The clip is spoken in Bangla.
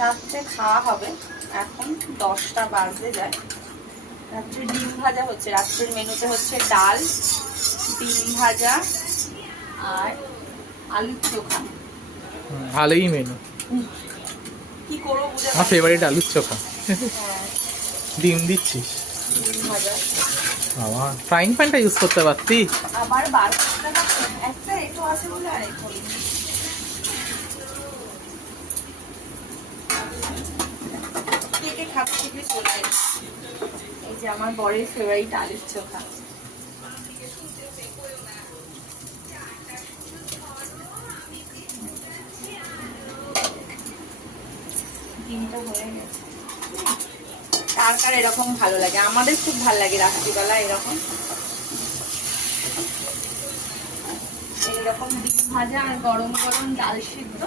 রাত্রে খাওয়া হবে, এখন 10টা বাজতে যায়। রাত্রে ডিম ভাজা হচ্ছে, রাত্রের মেনুতে হচ্ছে ডাল, ডিম ভাজা আর আলুর চোখা। ভালোই মেনু। কি করবো বুঝে আমার ফেভারিট আলুর চোখা। হ্যাঁ, ডিম দিচ্ছিস? ডিম ভাজা। আমার ফ্রাইং প্যানটা ইউজ করতে পারতি। আবার 12 টাকা একটা একটু আছে বলে আর একটু কেটে খাতে থেকে চলে এসেছি। এই যে আমার বরের ফেভারিট আলুর চোখা। ডিমটা হয়ে গেছে। কার কার এরকম ভালো লাগে? আমাদের খুব ভালো লাগে রাত্রিবেলা এরকম এইরকম ডিম ভাজা আর গরম গরম ডাল সিদ্ধ।